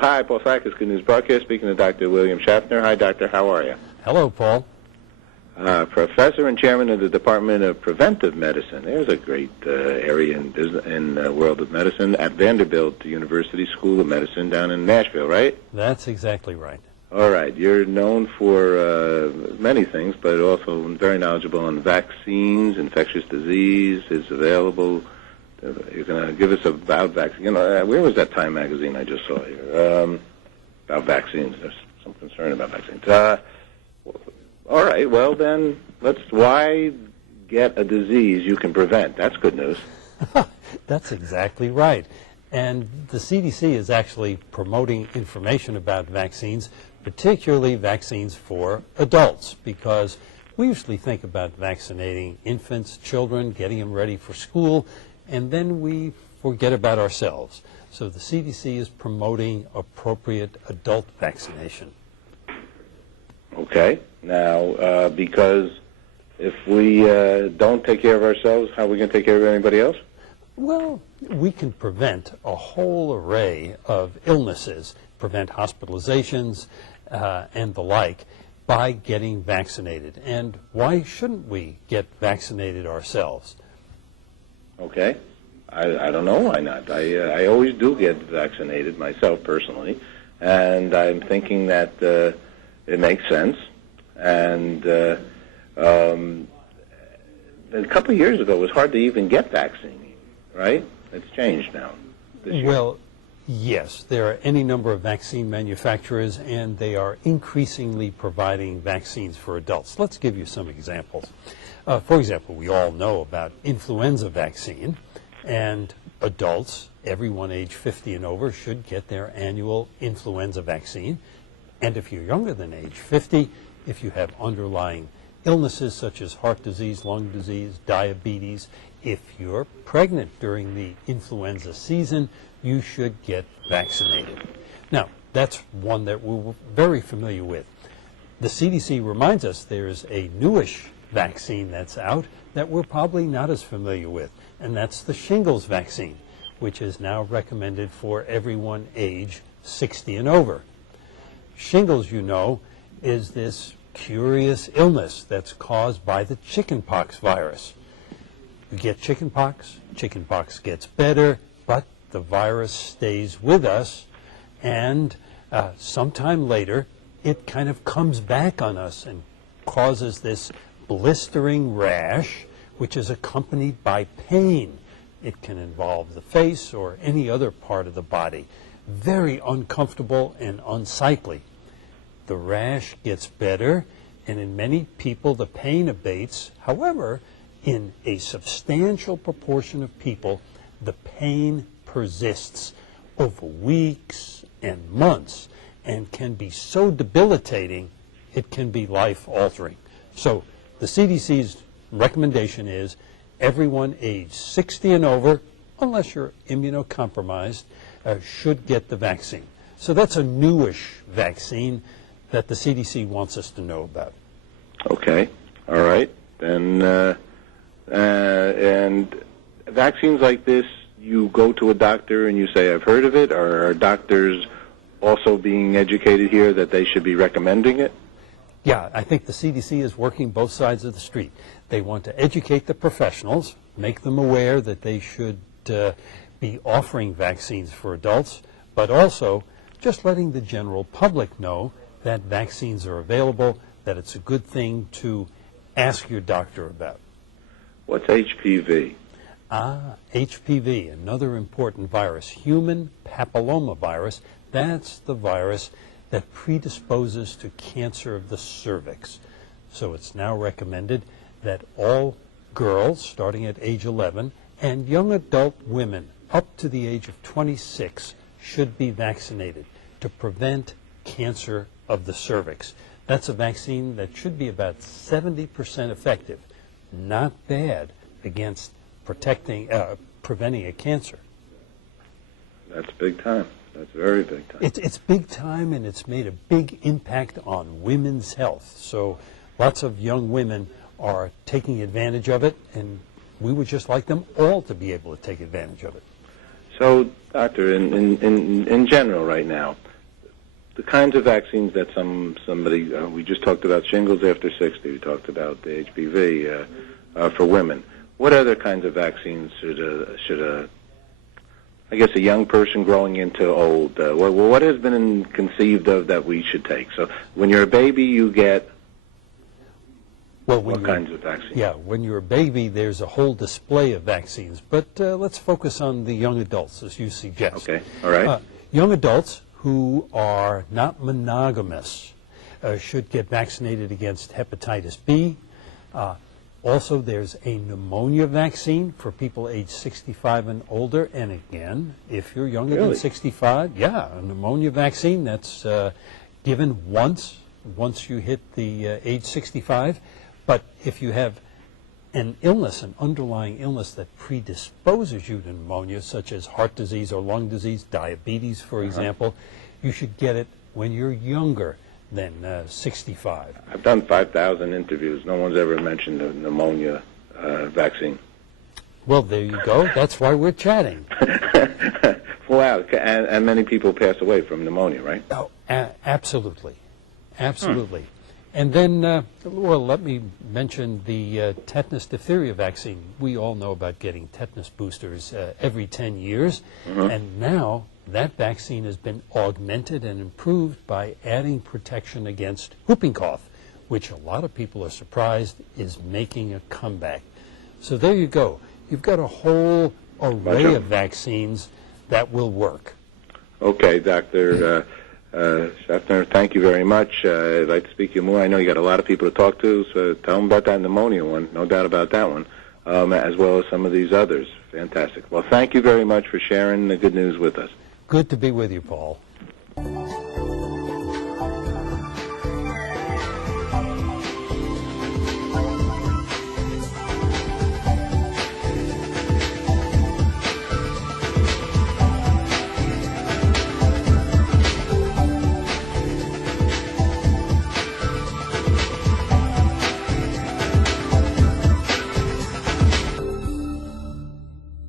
Hi, Paul Sackis, Good News Broadcast, speaking to Dr. William Schaffner. Hi, Doctor. How are you? Hello, Paul. Professor and chairman of the Department of Preventive Medicine. There's a great area in the world of medicine at Vanderbilt University School of Medicine down in Nashville, right? That's exactly right. All right. You're known for many things, but also very knowledgeable on vaccines. Infectious disease is available. You're going to give us about vaccines. You know, where was that Time magazine I just saw here? About vaccines. There's some concern about vaccines. All right. Well, then, why get a disease you can prevent? That's good news. That's exactly right. And the CDC is actually promoting information about vaccines, particularly vaccines for adults, because we usually think about vaccinating infants, children, getting them ready for school, and then we forget about ourselves. So the CDC is promoting appropriate adult vaccination. Okay. Now, because if we don't take care of ourselves, how are we going to take care of anybody else? Well, we can prevent a whole array of illnesses, prevent hospitalizations and the like by getting vaccinated. And why shouldn't we get vaccinated ourselves? Okay. I don't know why not. I always do get vaccinated myself personally, and I'm thinking that it makes sense. And a couple of years ago, it was hard to even get vaccine, right? It's changed now. Well, yes, there are any number of vaccine manufacturers, and they are increasingly providing vaccines for adults. Let's give you some examples. For example, we all know about influenza vaccine, and adults, everyone age 50 and over, should get their annual influenza vaccine. And if you're younger than age 50, if you have underlying illnesses such as heart disease, lung disease, diabetes, if you're pregnant during the influenza season, you should get vaccinated. Now, that's one that we're very familiar with. The CDC reminds us there's a newish vaccine that's out that we're probably not as familiar with, and that's the Shingles vaccine, which is now recommended for everyone age 60 and over. Shingles, you know, is this curious illness that's caused by the chickenpox virus. You get chickenpox gets better, but the virus stays with us, and sometime later it kind of comes back on us and causes this blistering rash, which is accompanied by pain. It can involve the face or any other part of the body. Very uncomfortable and unsightly. The rash gets better, and in many people the pain abates. However, in a substantial proportion of people, the pain persists over weeks and months and can be so debilitating it can be life-altering. So the CDC's recommendation is everyone age 60 and over, unless you're immunocompromised, should get the vaccine. So that's a newish vaccine that the CDC wants us to know about. Okay. All right. Then, and vaccines like this, you go to a doctor and you say, I've heard of it, or are doctors also being educated here that they should be recommending it? Yeah, I think the CDC is working both sides of the street. They want to educate the professionals, make them aware that they should be offering vaccines for adults, but also just letting the general public know that vaccines are available, that it's a good thing to ask your doctor about. What's HPV? HPV, another important virus, human papillomavirus. That's the virus that predisposes to cancer of the cervix. So it's now recommended that all girls starting at age 11 and young adult women up to the age of 26 should be vaccinated to prevent cancer of the cervix. That's a vaccine that should be about 70% effective. Not bad against preventing a cancer. That's big time. That's very big time. It's big time, and it's made a big impact on women's health. So lots of young women are taking advantage of it, and we would just like them all to be able to take advantage of it. So, doctor, in general right now, the kinds of vaccines that somebody we just talked about shingles after 60. We talked about the HPV for women. What other kinds of vaccines should I guess a young person growing into old? What has been conceived of that we should take? So when you're a baby, you get what kinds of vaccines? Yeah, when you're a baby, there's a whole display of vaccines. But let's focus on the young adults, as you suggest. Okay, all right. Young adults who are not monogamous should get vaccinated against hepatitis B. Also, there's a pneumonia vaccine for people age 65 and older. And again, if you're younger than 65, yeah, a pneumonia vaccine that's given once you hit the age 65. But if you have an illness, an underlying illness that predisposes you to pneumonia, such as heart disease or lung disease, diabetes, for example, you should get it when you're younger than 65. I've done 5,000 interviews. No one's ever mentioned the pneumonia vaccine. Well, there you go. That's why we're chatting. Wow, and many people pass away from pneumonia, right? Oh, absolutely. Absolutely. And then, well, let me mention the tetanus diphtheria vaccine. We all know about getting tetanus boosters every 10 years. And now that vaccine has been augmented and improved by adding protection against whooping cough, which a lot of people are surprised is making a comeback. So there you go. You've got a whole array of vaccines that will work. Okay, Dr. Schaffner, thank you very much. I'd like to speak to you more. I know you got a lot of people to talk to, so tell them about that pneumonia one. No doubt about that one, as well as some of these others. Fantastic. Well, thank you very much for sharing the good news with us. Good to be with you, Paul.